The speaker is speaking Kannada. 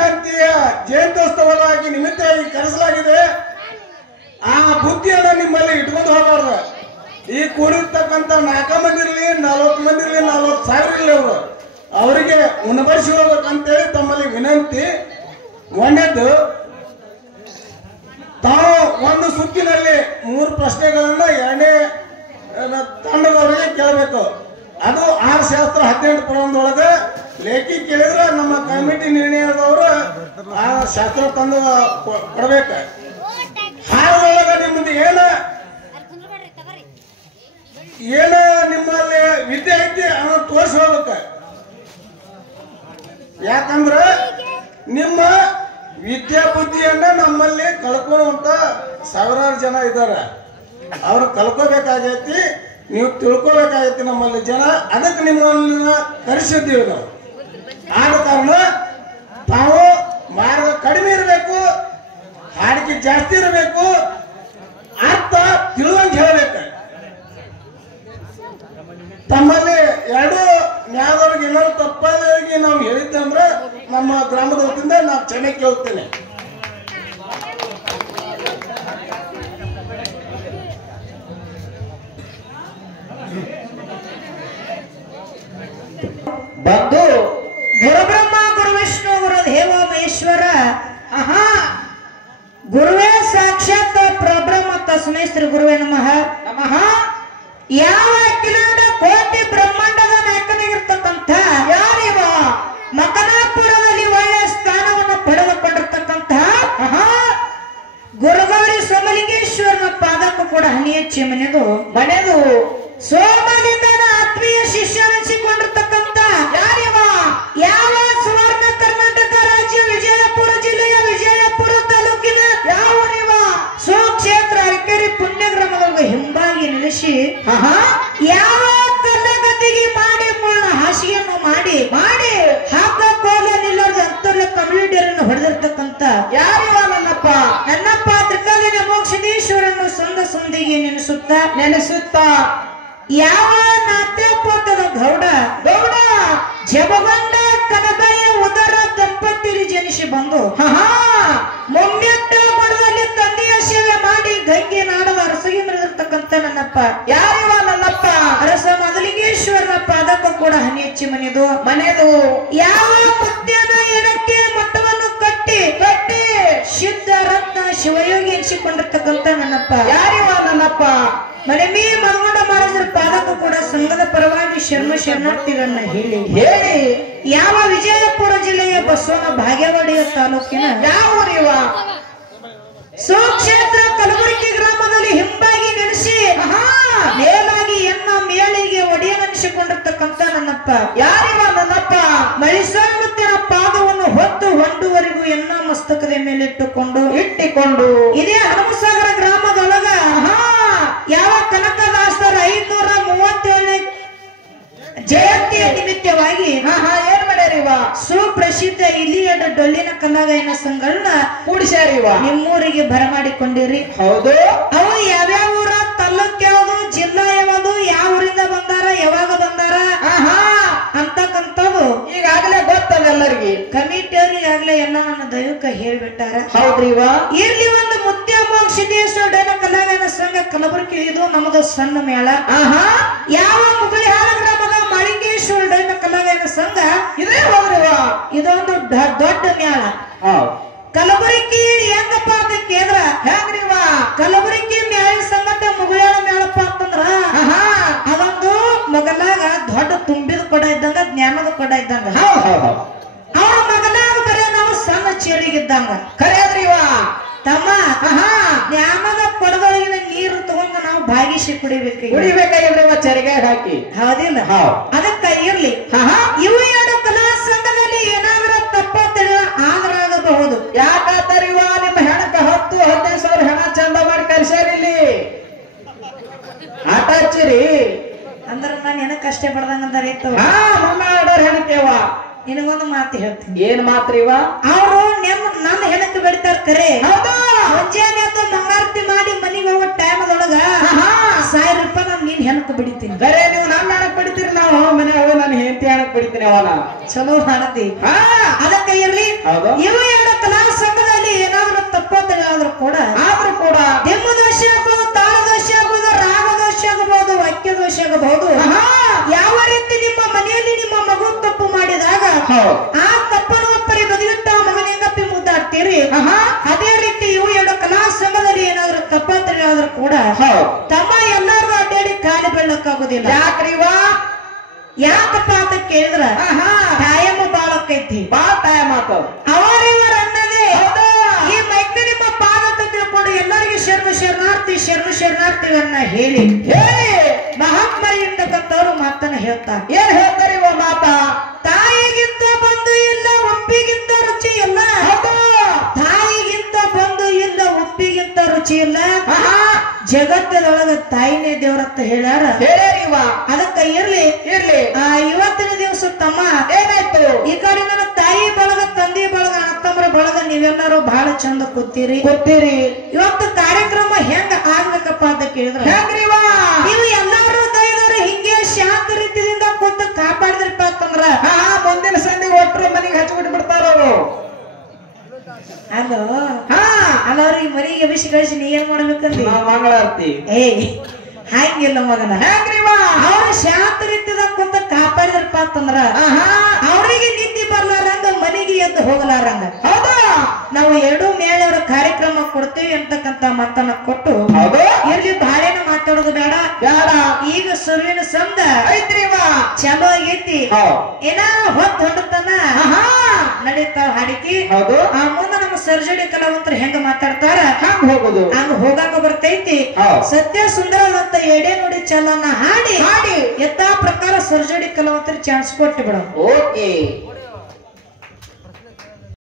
ವಿದ್ಯಾರ್ಥಿಯ ಜಯಂತ್ಯೋತ್ಸವವಾಗಿ ನಿಮಿತ್ತವಾಗಿ ಕರೆಸಲಾಗಿದೆ. ಆ ಬುದ್ಧಿಯನ್ನು ನಿಮ್ಮಲ್ಲಿ ಇಟ್ಕೊಂಡು ಹೋಗಬಾರ್ದು. ಈ ಕೂಡಿರ್ತಕ್ಕಂಥ 4 ಮಂದಿ ಇರಲಿ, 40 ಮಂದಿ ಇರಲಿ, 40,000 ಇರಲಿ, ಅವರಿಗೆ ಉಣಬಡಿಸಿ ಹೋಗ್ಬೇಕಂತೇಳಿ ತಮ್ಮಲ್ಲಿ ವಿನಂತಿ. ಒಂದೇದು, ತಾವು ಒಂದು ಸುತ್ತಿನಲ್ಲಿ 3 ಪ್ರಶ್ನೆಗಳನ್ನ ಎರಡನೇ ತಂಡದವರಿಗೆ ಕೇಳಬೇಕು. ಅದು 6 ಶಾಸ್ತ್ರ 18 ಪುರಾಣದೊಳಗೆ ಲೇಖಿ ಕೇಳಿದ್ರೆ ನಮ್ಮ ಕಮಿಟಿ ನಿರ್ಣಯದವರು ಆ ಶಾಸ್ತ್ರ ತಂದು ಕೊಡ್ಬೇಕು. ಹಾಡದೊಳಗ ನಿಮ್ಮದು ಏನ ನಿಮ್ಮಲ್ಲಿ ವಿದ್ಯೆ ಐತಿ ಅನ್ನೋದು ತೋರಿಸಿ ಹೋಗ್ಬೇಕು. ಯಾಕಂದ್ರ ನಿಮ್ಮ ವಿದ್ಯಾ ಬುದ್ಧಿಯನ್ನ ನಮ್ಮಲ್ಲಿ ಕಳ್ಕೊಳ್ಳುವಂತ ಸಾವಿರಾರು ಜನ ಇದ್ದಾರೆ. ಅವ್ರು ಕಲ್ಕೋಬೇಕಾಗೈತಿ, ನೀವು ತಿಳ್ಕೋಬೇಕಾಗೈತಿ ನಮ್ಮಲ್ಲಿ ಜನ. ಅದಕ್ಕೆ ನಿಮ್ಮನ್ನ ಕರೆಸಿದ್ದೀವಿ ನಾವು. ಆದ ಕಾರಣ ತಾವು ಮಾರ್ಗ ಕಡಿಮೆ ಇರಬೇಕು, ಹಾಡಿಕೆ ಜಾಸ್ತಿ ಇರಬೇಕು, ಅರ್ಥ ತಿಳುವಂಗೆ ಹೇಳಬೇಕು. ತಮ್ಮಲ್ಲಿ 2 ನ್ಯಾಯದವ್ರಿಗೆ ಏನಾದ್ರು ತಪ್ಪಾಗಿ ನಾವು ಹೇಳಿದ್ದೆ ಅಂದ್ರೆ ನಮ್ಮ ಗ್ರಾಮದ ವತಿಯಿಂದ ನಾವು ಕ್ಷಮೆ ಕೇಳ್ತೇನೆ. ಬಂದು ಗುರುಬ್ರಹ್ಮ ಗುರು ವಿಷ್ಣು ಗುರು ದೇವ ಮಹೇಶ್ವರ ಗುರುವೇ ಸಾಕ್ಷಾತ್ ಪರಬ್ರಹ್ಮ ತಸ್ಮೈ ಶ್ರೀ ಗುರುವೇ ನಮಃ ನಮಃ. ಯಾವ ಅಖಿಲಾಂಡ ಕೋಟಿ ಬ್ರಹ್ಮಾಂಡದ ನಾಯಕನಾಗಿರ್ತಕ್ಕಂಥ ಯಾರಿವ ಮಕನಾಪುರದಲ್ಲಿ ಒಳ್ಳೆಯ ಸ್ಥಾನವನ್ನು ಪಡೆದುಕೊಂಡಿರ್ತಕ್ಕಂಥ ಗುರುಗೌರಿ ಸೋಮಲಿಂಗೇಶ್ವರನ ಪಾದಕ್ಕೂ ಕೂಡ ಹನಿ ಹೆಚ್ಚಿ ಮನೆದು ಸೋಮಲಿಂಗನ ಆತ್ಮೀಯ ಶಿಷ್ಯನಿಸಿಕೊಂಡಿರ್ತಕ್ಕಂಥ ಯಾರಿವ ಯಾವ ಸುವರ್ಣ ಕರ್ನಾಟಕ ರಾಜ್ಯ ವಿಜಯಪುರ ಜಿಲ್ಲೆಯ ವಿಜಯಪುರ ತಾಲೂಕಿನ ಯಾವನಿವ ಸುಕ್ಷೇತ್ರ ಅರಕೆರೆ ಪುಣ್ಯ ಗ್ರಾಮದೊಳಗೆ ಹಿಂಬಾಗಿ ನಿಲ್ಲಿಸಿ ಯಾವ ಕಲ್ಲಗದ್ದಿಗೆ ಮಾಡಿ ಮುಳ್ಳ ಹಾಸಿಗೆಯನ್ನು ಮಾಡಿ ಹಾಕ ಕೋಲ ನಿಲ್ಲದ ಅಂತರ್ಲ ಕಮ್ಯುನಿಟಿಯನ್ನು ಹೊಡೆದಿರ್ತಕ್ಕಂಥ ಯಾರಿವ ನನ್ನಪ್ಪ ತ್ರಿಕಾಲಿನ ಮೋಕ್ಷದೇಶ್ವರನ್ನು ಸಂದ ಸಂದಿಗೆ ನೆನೆಸುತ್ತಾ ಯಾವ ನಾಟ್ಯಪೋತದ ಗೌಡ ಜಬಗಂಡ ಕನಬೆಯ ಉದರ ದಂಪತಿರಿ ಜನಿಸಿ ಬಂದು ಮೊಮ್ಮೆಟ್ಟ ಮರದಲ್ಲಿ ತಂದೆಯ ಸೇವೆ ಮಾಡಿ ಗಂಗೆ ನಾಡದ ಅರಸಗಿ ಮೆರೆದಿರ್ತಕ್ಕಂಥ ನನ್ನಪ್ಪ ಯಾರಿವ ನನ್ನಪ್ಪ ಅರಸ ಮೊದಲಿಂಗೇಶ್ವರನ ಪಾದಕ್ಕೂ ಕೂಡ ಹನಿ ಹೆಚ್ಚಿ ಮನೆದು ಯಾವ ಮುತ್ಯನ ಎಡಕ್ಕೆ ಮಟ್ಟವನ್ನು ಕಟ್ಟಿ ಶುದ್ಧ ರತ್ನ ಶಿವಯೋಗಿ ಎನಿಸಿಕೊಂಡಿರ್ತಕ್ಕಂಥ ನನ್ನಪ್ಪ ಯಾರಿವ ನನ್ನಪ್ಪ ಮನೆಮೇ ಮನಗೊಂಡ ಮಹಾರಾಜರ ಪಾದಕ್ಕೂ ಕೂಡ ಸಂಘದ ಪರವಾಗಿ ಶರಣಾರ್ಥಿಗಳನ್ನ ಹೇಳಿ ಯಾವ ವಿಜಯಪುರ ಜಿಲ್ಲೆಯ ಬಸವನ ಭಾಗ್ಯವಾಡಿಯ ತಾಲೂಕಿನ ಯಾವ ಸುಕ್ಷೇತ್ರ ಕಲಬುರಗಿ ಗ್ರಾಮದಲ್ಲಿ ಹಿಂಬಾಗಿ ನೆಲೆಸಿ ಮೇಲಾಗಿ ಮೇಳಿಗೆ ಒಡೆಯನೆನಿಸಿಕೊಂಡಿರ್ತಕ್ಕಂಥ ನನ್ನಪ್ಪ ಯಾರಿವ ನನ್ನಪ್ಪ ಮಳಿಸಾಮುತ್ತಿನ ಪಾದವನ್ನು ಹೊತ್ತು ಹೊಂಡುವರೆಗೂ ಎನ್ನ ಮಸ್ತಕದ ಮೇಲೆ ಇಟ್ಟಿಕೊಂಡು ಇದೇ ಹನುಮಸಾಗರ ಗ್ರಾಮದೊಳಗ ಯಾವ ಕನಕದಾಸರ 537ನೇ ಜಯಂತಿಯ ನಿಮಿತ್ತವಾಗಿ ಏನ್ ಮಾಡ್ಯಾರಿವ ಸುಪ್ರಸಿದ್ಧ ಇಲಿಯಡ ಡೊಳ್ಳಿನ ಕಲಾಗಾಯನ ಸಂಘಗಳನ್ನ ಕೂಡಿಸ್ಯಾರಿವ ನಿಮ್ಮೂರಿಗೆ ಬರಮಾಡಿಕೊಂಡಿರಿ. ಹೌದು, ಅವು ಯಾವ್ಯಾವ ಊರ ತಾಲ್ಲೂಕ್ ಯಾವುದು ಜಿಲ್ಲಾ ಯಾವುದು ಯಾವ ಊರಿಂದ ಬಂದಾರ ಯಾವಾಗ ಬಂದಾರ ಅಂತಕ್ಕಂಥದ್ದು ಈಗಾಗಲೇ ಗೊತ್ತದ ಎಲ್ಲರಿಗೆ. ಕಮಿಟಿಯವ್ರು ಈಗಾಗಲೇ ಎಲ್ಲ ನನ್ನ ದೈವಕ್ಕ ಹೇಳ್ಬಿಟ್ಟಾರ. ಹೌದ್ರಿವ ಇರ್ಲಿ ಒಂದು ಮುತ್ಯ ಮೋಕ್ಷದೇಶ್ವರ ಡೈನ ಕಲಾಗಾಯನ ಸಂಘ ಕಲಬುರಗಿ ಇದು ನಮ್ಮದು ಸಣ್ಣ ಮೇಳ. ಯಾವ ಮುಗಳಿ ಹಾಲ ಗ್ರಾಮದ ಮಾಳಿಂಗೇಶ್ವರ ಡೈನ ಕಲಾಗಾಯನ ಸಂಘ ಇದೇ ಹೋದ್ರಿವ ಇದೊಂದು ದೊಡ್ಡ ಮೇಳ. ಕಲಬುರಗಿ ಹೆಂಗಪ್ಪ ಅಂತ ಕೇಳಿದ್ರ ಹೆಂಗ್ರಿವ ಕಲಬುರಗಿ ಮೇಳ ಸಂಗಟ ಮುಗುಳಾಳ ಮೇಳಪ್ಪ ಅಂತಂದ್ರ ಅದೊಂದು ಮಗಲಾಗ ದೊಡ್ಡ ತುಂಬಿದ ಕೊಡ ಇದ್ದಂಗ ಜ್ಞಾನದ ಕೊಡ ಇದ್ದಂಗ ಅವ್ರ ಮಗಲಾಗ ಬರೀ ನಾವು ಸಣ್ಣ ಚೇಳಿಗಿದ್ದಂಗ ಕರೆಯದ್ರಿವ ತಮ್ಮ ಜ್ಞಾನದ ಕೊಡದೊಳಗಿನ ನೀರು ತಗೊಂಡು ನಾವು ಭಾಗಿಸಿ ಕುಡಿಬೇಕಾಗಿದ್ರಿವ ಚರಿಗೆ ಹಾಕಿ. ಹೌದಿಲ್ಲ? ಅದಕ್ಕ ಇರ್ಲಿ ಇವು 2 ಕಲಾ ಸಂಘದಲ್ಲಿ ಏನಾದ್ರೂ ತಪ್ಪ ತಿಳಿದ ಆದರಾಗಬಹುದು. ಯಾಕಾತರಿವ ನಿಮ್ಮ ಹೆಣಕ 10-15 ಸಾವಿರ ಹೆಣ ಚಂದ ಮಾಡಿ ಕರ್ಸ್ಯಾರಿಲ್ಲಿ ಆಟ ಹಚ್ಚಿರಿ ಅಂದ್ರ ನಾನು ಏನಕ್ಕೆ ಕಷ್ಟ ಪಡ್ದಂಗ ಹೆಣಕೇವ. ನಿನಗೊಂದು ಮಾತು ಹೇಳ್ತೀನಿ. ಏನ್ ಮಾತ್ರಿವ? ಅವರು ನನ್ನ ಹೆಣಕ್ಕೆ ಬೆಳಿತಾರ ಕರೆ. ಮುಂಜಾನೆ ಮಂಗಾರತಿ ಮಾಡಿ ಮನಿಗೆ ಹೋಗೋ ಟೈಮದೊಳಗ 1000 ರೂಪಾಯಿ ನಾನು ನೀನ್ ಹೆಣಕ್ಕೆ ಬಿಡಿತೀನಿ. ಕರೆ ನೀವು ನಮ್ಮ ಹೆಣಕ್ ಬಿಡ್ತೀರಿ, ನಾವು ಮನೆ ಹೋಗಿ ನಾನು ಹೆಂಡತಿ ಹಣಕ್ ಬಿಡ್ತೀನಿ ಅವನ ಚಲೋ ಮಾಡತಿ ಅದಕ್ಕೆ ಇರ್ಲಿ ಇವ ಎರಡು ಕಲಾ ಸಂಘದಲ್ಲಿ ಏನಾದ್ರೂ ತಪ್ಪತ್ತಾದ್ರೂ ಕೂಡ ನಿಮ್ಮ ದೋಷ ಆಗ್ಬೋದು, ತಾಳ ದೋಷ ಆಗ್ಬೋದು, ರಾಗ ದೋಷ ಆಗಬಹುದು, ವಾಕ್ಯ ದೋಷ ಆಗಬಹುದು. ಯಾವ ರೀತಿ ನಿಮ್ಮ ಮನೆಯಲ್ಲಿ ನಿಮ್ಮ ಮಗು ತಪ್ಪು ಮಾಡಿದಾಗ ಆ ತಪ್ಪನ್ನು ಒಪ್ಪರಿ ಬದಿಗಿಟ್ಟ ಮಗನ ಹೆಂಗಪ್ಪಿ ಮುದ್ದಾಡ್ತೀರಿ, ಅದೇ ರೀತಿ ಇವು ಎರಡು ಕಲಾ ಸಂಘದಲ್ಲಿ ಏನಾದ್ರೂ ತಪ್ಪತ್ತಾದ್ರೂ ಕೂಡ ತಮ್ಮ ಎಲ್ಲರೂ ಅಡ್ಡಾಡಿ ಕಾಲಿ ಬೆಳ್ಳಕ್ಕಾಗುದಿಲ್ಲ. ಯಾಕಪ್ಪ ಅಂತ ಕೇಳಿದ್ರ ಟೈಮ್ ಬಾಳಕ್ಕೈತಿ, ಟೈಮ್ ಆತ ಅವರಿವರ ಅನ್ನದೇ ಈ ಮೈಕ್ ನಿಮ್ಮ ಪಾದ ತಿಳ್ಕೊಂಡು ಎಲ್ಲರಿಗೆ ಶರಣಾರ್ಥಿ ಶರಣಾರ್ಥಿಗಳನ್ನ ಹೇಳಿ ಮಹಾತ್ಮರಿ ಇರ್ತಕ್ಕಂಥವ್ರು ಮಾತನ್ನ ಹೇಳ್ತಾರೆ. ಏನ್ ಹೇಳ್ತಾರೆ ಇವ ಮಾತ? ತಾಯಿಗಿಂತ ಬಂಧು ಇಲ್ಲ, ಉಪ್ಪಿಗಿಂತ ರುಚಿ ಇಲ್ಲ. ತಾಯಿಗಿಂತ ಬಂಧು ಇಲ್ಲ, ಉಪ್ಪಿಗಿಂತ ರುಚಿ ಇಲ್ಲ. ಜಗತ್ತದೊಳಗ ತಾಯಿನೇ ದೇವ್ರತ್ತ ಹೇಳ್ಯಾರ. ಅದಕ್ಕ ಇರ್ಲಿ ಇವತ್ತಿನ ದಿವಸ ತಮ್ಮ ಏನಾಯ್ತು, ಈ ಕಡೆ ನನ್ನ ತಾಯಿ ಬಳಗ, ತಂದೆ ಬಳಗ, ಅಣ್ಣತಮ್ಮರ ಬಳಗ ನೀವೆಲ್ಲರೂ ಬಹಳ ಚಂದ ಕೂತೀರಿ. ಇವತ್ತು ಕಾರ್ಯಕ್ರಮ ಹೆಂಗ ಆಗ್ಬೇಕಪ್ಪ ಅಂತ ಕೇಳಿದ್ರ ನೀವು ಎಲ್ಲರೂ ದೈವರು ಹಿಂಗೆ ಶಾಂತ ರೀತಿಯಿಂದ ಕೂತು ಕಾಪಾಡಿದ್ರಪ್ಪ ಅಂತಂದ್ರ ಮುಂದಿನ ಸಂಧಿ ಒಟ್ಟರು ಮನೆಗೆ ಹಚ್ಚಿಬಿಟ್ಟು ಬಿಡ್ತಾರ. ಅವ್ರಿಗೆ ಮನೆಗೆ ಬಿಸಿ ಕಳಿಸಿ ನೀ ಏನ್ ಮಾಡ್ಬೇಕಂತ ಮಂಗಳಾರತಿ ಹಂಗಿಲ್ಲ ಮಗನ. ಅವ್ರ ಶಾಂತ ರೀತಿದಾಗ ಕುಂತ ಕಾಪಾಡಿದ್ರಪ್ಪ ಅಂತಂದ್ರ ಅವ್ರಿಗೆ ನಿದ್ದೆ ಬರ್ಲಾರಂಗ ಮನೆಗೆ ಎದ್ದು ಹೋಗಲಾರಂಗ. ಹೌದಾ, ನಾವು ಎರಡು ಮೇಳವರ ಕಾರ್ಯಕ್ರಮ ಕೊಡ್ತೀವಿ ಅಂತಕ್ಕಂತ ಮಾತನ್ನ ಕೊಟ್ಟು ಇಲ್ಲಿ ಬಾಳೆನ ಮಾತಾಡೋದು ಬೇಡ. ಈಗ ಸುರುವಿನ ಸಂದ ಚಲೋ ಆಗೈತಿ, ಏನ ಹೊತ್ತು ಹೊಂಡತನ ನಡೀತಾವ ಹಾಡಿಕಿ. ಆ ಮುಂದ ನಮ್ಮ ಸರ್ಜರಿ ಕಲಾವಂತರು ಹೆಂಗ ಮಾತಾಡ್ತಾರ ಹಂಗ ಹೋಗಾಕ ಬರ್ತೈತಿ. ಸತ್ಯ ಸುಂದರದಂತ ಎಡೆ ನೋಡಿ ಚಲನ ಹಾಡಿ ಯಥಾ ಪ್ರಕಾರ ಸರ್ಜರಿ ಕಲಾವಂತರು ಚಾನ್ಸ್ ಕೊಟ್ಟು ಬಿಡ.